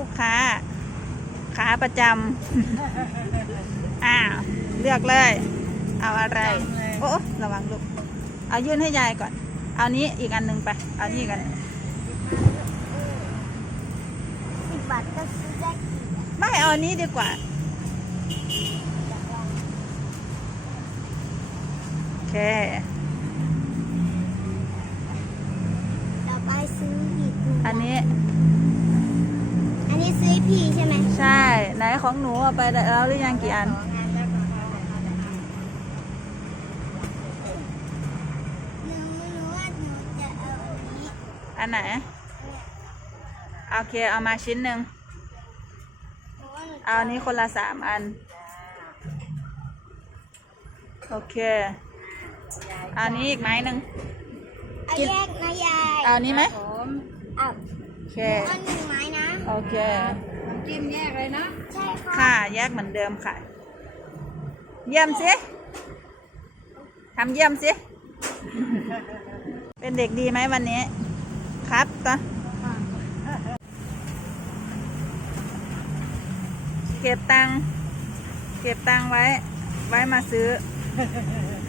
ลูกค้า ขาประจำอ้าวเลือกเลย เอาอะไร โอ้ระวังลูก เอายื่นให้ยายก่อน เอานี้อีกอันหนึ่งไป เอานี่กันงสิบบาทก็ซื้อได้กี่อะไม่เอาอันนี้ดีกว่าอยากลองโอเค ต่อไปซื้ออีกหนึ่ง อันนี้ อันนี้ซื้อให้พี่ใช่ไหม ใช่ ไหน ของหนูเอาไปแล้วหรือยังกี่อันหนูหนูว่าหนูจะเอาอันนี้อันไหน โอเค เอามาชิ้นหนึ่งหนูว่าหนูจะเอาอันนี้คนละสามอัน โอเคเอาอันนี้อีกไม้หนึ่งเอาแยกนะยายเอาอันนี้ไหมเอาโอเคเอาหนึ่งไม้นะ โอเคน้ำจิ้มแยกเลยนะ ใช่ค่ะค่ะแยกเหมือนเดิมค่ะ เยี่ยมสิทำเยี่ยมสิ เป็นเด็กดีไหมวันนี้ ครับก็เก็บตังค์เก็บตังค์ไว้ ไว้มาซื้อคือ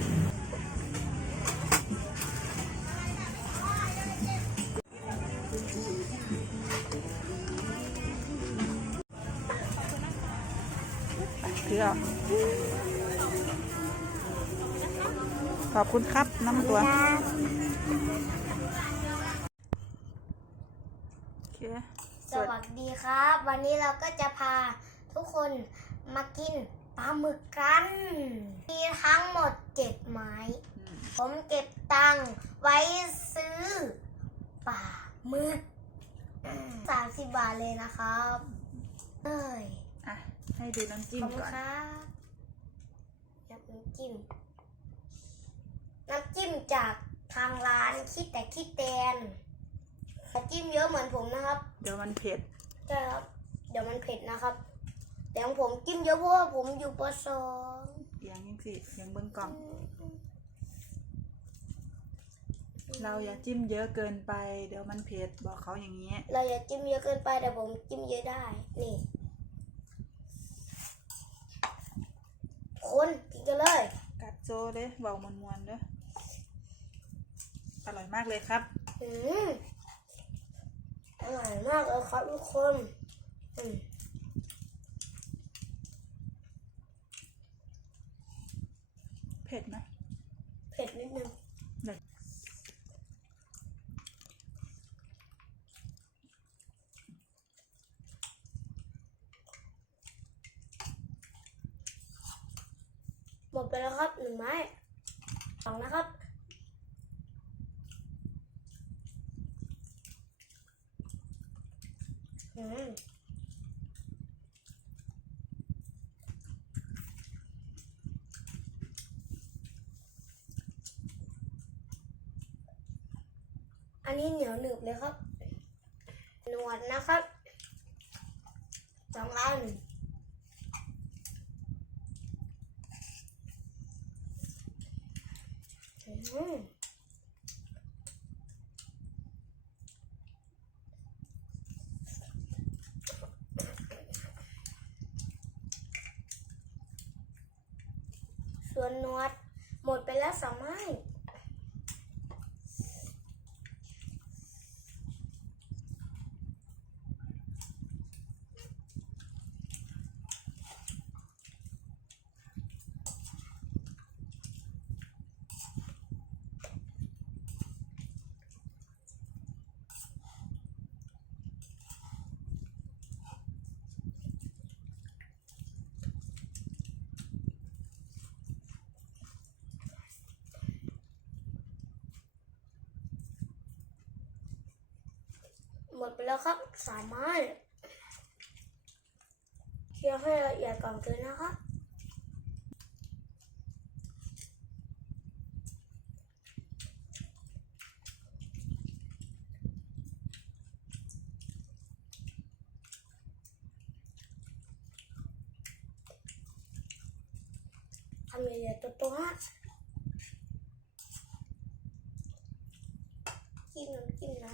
ขอบคุณครับน้ำตัวครับโอเคสวัสดีครับ วันนี้เราก็จะพาทุกคนมากินปลาหมึกกัน มีทั้งหมดเจ็ดไม้ ผมเก็บตังค์ไว้ซื้อปลาหมึกสามสิบบาทเลยนะครับเอ้ยอะ ให้ดูน้ำจิ้ขมอบคุณก่อนครับน้ำจิ้ม น้ำจิ้มจากทางร้านคิดแต่คิดแตนน้ำจิ้มเยอะเหมือนผมนะครับเดี๋ยวมันเผ็ดใช่ครับ เดี๋ยวมันเผ็ดนะครับแต่ของผมจิ้มเยอะเพราะว่าผมอยู่ปสองเอียงยังสิเอียังเบิ้งกล่อง เราอย่าจิ้มเยอะเกินไป เดี๋ยวมันเผ็ดบอกเขาอย่างนี้เราอย่าจิ้มเยอะเกินไปแต่ผมจิ้มเยอะได้ นี่ คนกินกันเลย กัดโซ่เด้เบามวนมวนๆเด้อ อร่อยมากเลยครับ อืมอร่อยมากเลยครับทุกคนอืมเผ็ดไหมเผ็ดนิดนึงเดี๋ยวหมดไปแล้วครับหนึ่งไม้สองนะครับ อันนี้เหนียวหนึบเลยครับหนวดนะครับสองอันอืม วนนวด หมดไปแล้วสองไม้ ดไปแล้วครับสามไม้เคี่ยวให้ละเอียดก่อนเลยนะครับทำละเอียดตัวๆฮะจิ้มน้ำจิ้มนะ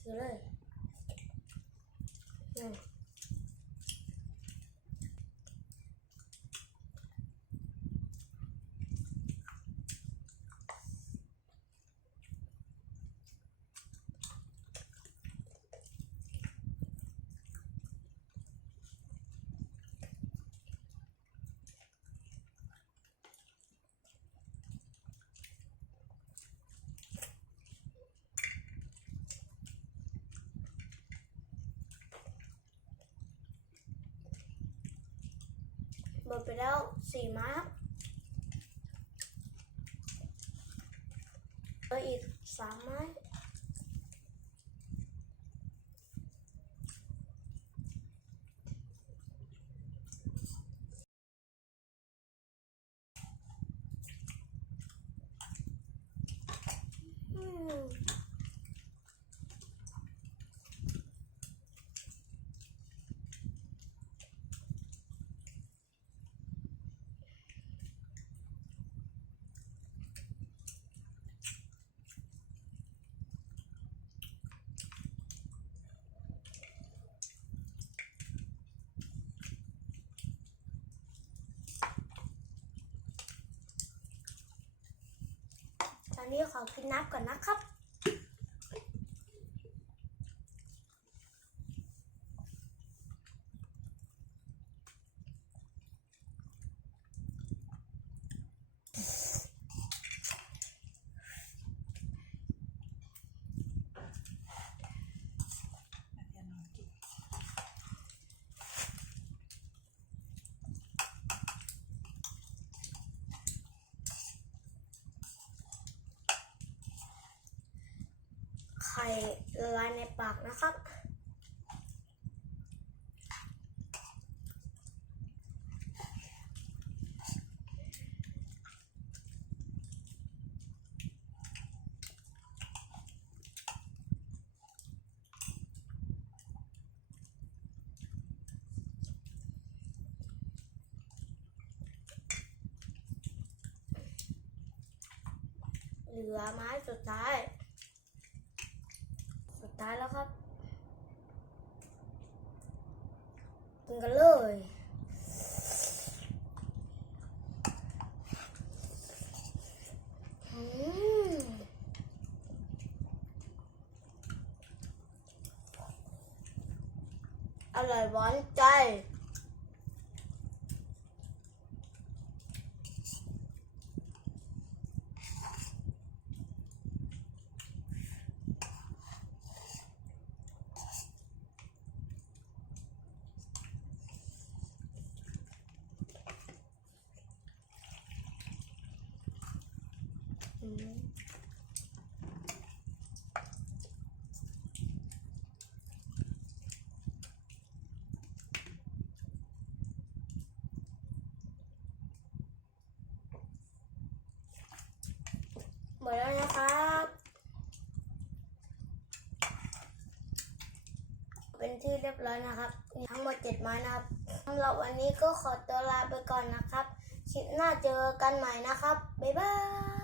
ถือ เลยอืม หมดไปแล้วสี่ไม้ครับเหลืออีกสามไม้ อืม ตอ นี้ขอกินน้ำก่อนนะครับ ไข่ ละลายในปากนะครับเหลือไม้สุดท้าย ท้ายแล้วครับ กินกันเลยอืมอร่อยหวานใจ หมดแล้วนะครับ เป็นที่เรียบร้อยนะครับมีทั้งหมดเจ็ดไม้นะครับสำหรับวันนี้ก็ขอตัวลาไปก่อนนะครับ คลิปหน้าเจอกันใหม่นะครับ บ๊ายบาย